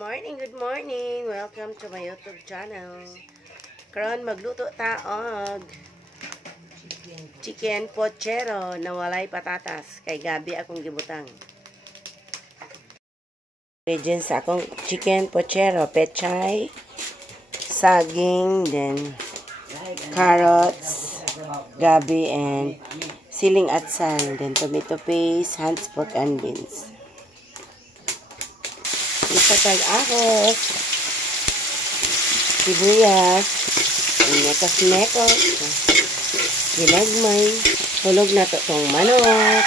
Good morning. Welcome to my YouTube channel. Karon magluto ta og chicken pochero na walay patatas kay gabi akong gibutang. Ingredients sa akong chicken pochero: pechay, saging, then carrots, gabi, and siling atsal, then tomato paste, Hans pork and beans. Isatag ahos, sibuyas, mekos-mekos, ginagmay, hulog na to itong manok.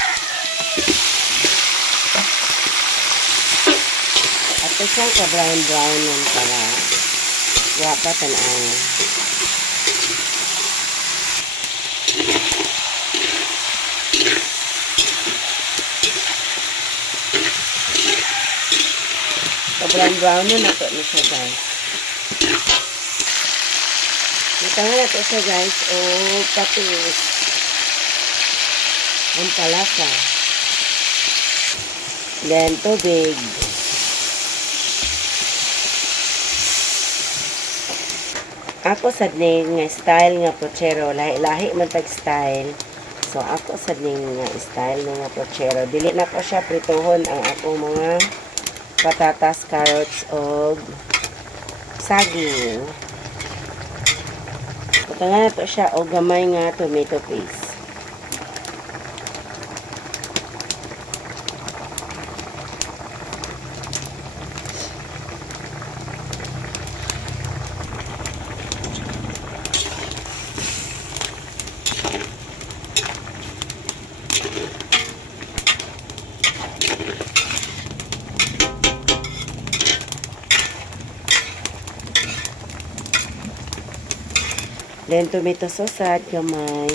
At ito siyang ka-brown-brown nun para wapa tanaw. Brown na nato na siya, guys. Itangan nato siya, guys, o patis. Ang palasa. Then, tubig. Ako sa ding nga style nga pochero. Lahi-lahi man tag style. So, ako sa ding nga style nga pochero. Dili na ko siya prituhon ang akong mga patatas, carrots, o saging. Patangan na ito siya o gamay nga tomato paste. Then, tomato sauce at gamay.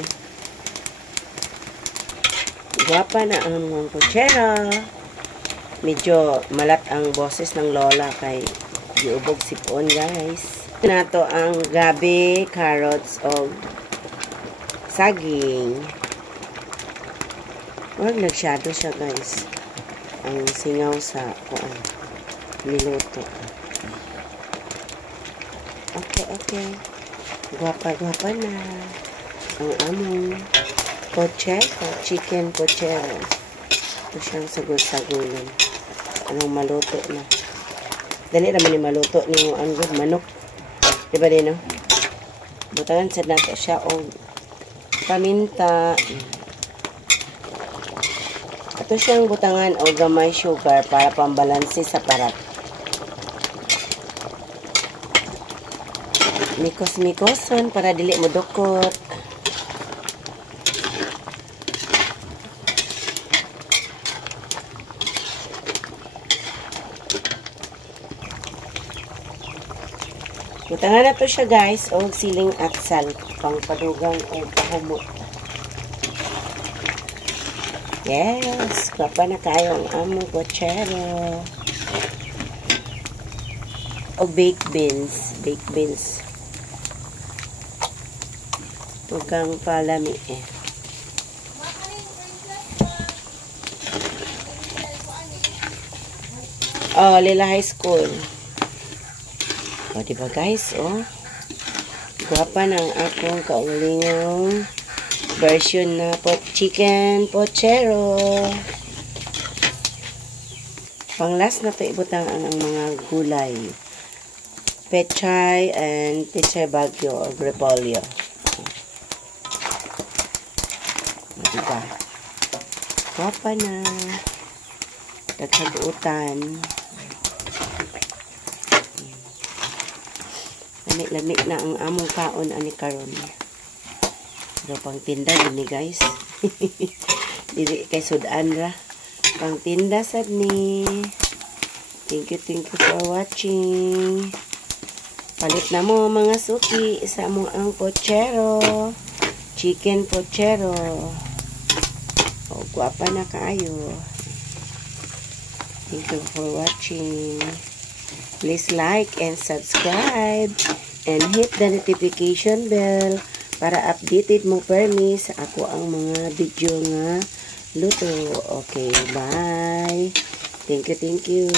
Guwapa na ang pochero. Medyo malat ang boses ng lola kay giubog sipon, guys. Nato ang gabi, carrots, o saging. Huwag nagsyado siya, guys. Ang singaw sa niluto. Okay. Guwapa na ang among pochero, chicken pochero. Ito siyang sagol-sagulan. Anong maluto na. Dali naman yung maluto ni ang manok. Diba din, no? Butangan sa nato siya o paminta. Ito siyang butangan o gamay sugar para pambalansi sa parat. Mikos-mikoson para dili mo dukot. Butangan na to siya, guys, o siling atsal pang padugang o pahumot. Yes, kapa na kayo ang among pochero. O baked beans. Tugang palami eh. Oh, Lila High School. Oh, diba, guys? Oh, guwapa ng akong kaulingong version na chicken pochero. Pang-last na to ibutang ang mga gulay. Pechay and pechay bagyo o repolyo. Diba? Guwapa na. Nagsagutan. Lamig na ang among kaon ani karon. Pero pang tinda ni, guys. Dili kay sudan ra. Pang tinda sad ni. Thank you for watching. Palit na mo mga suki sa mo ang pochero. Chicken pochero. O, guwapa na kaayo. Thank you for watching. Please like and subscribe and hit the notification bell para updated mo permi sa ako ang mga video nga luto. Okay, bye. Thank you.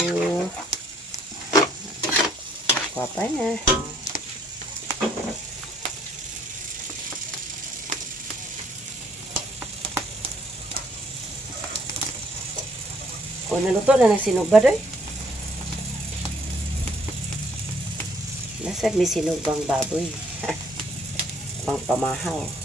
Papa na. O, naluto na ng sinugba doy. Nasad may sinugbang baboy. Pang pamahaw.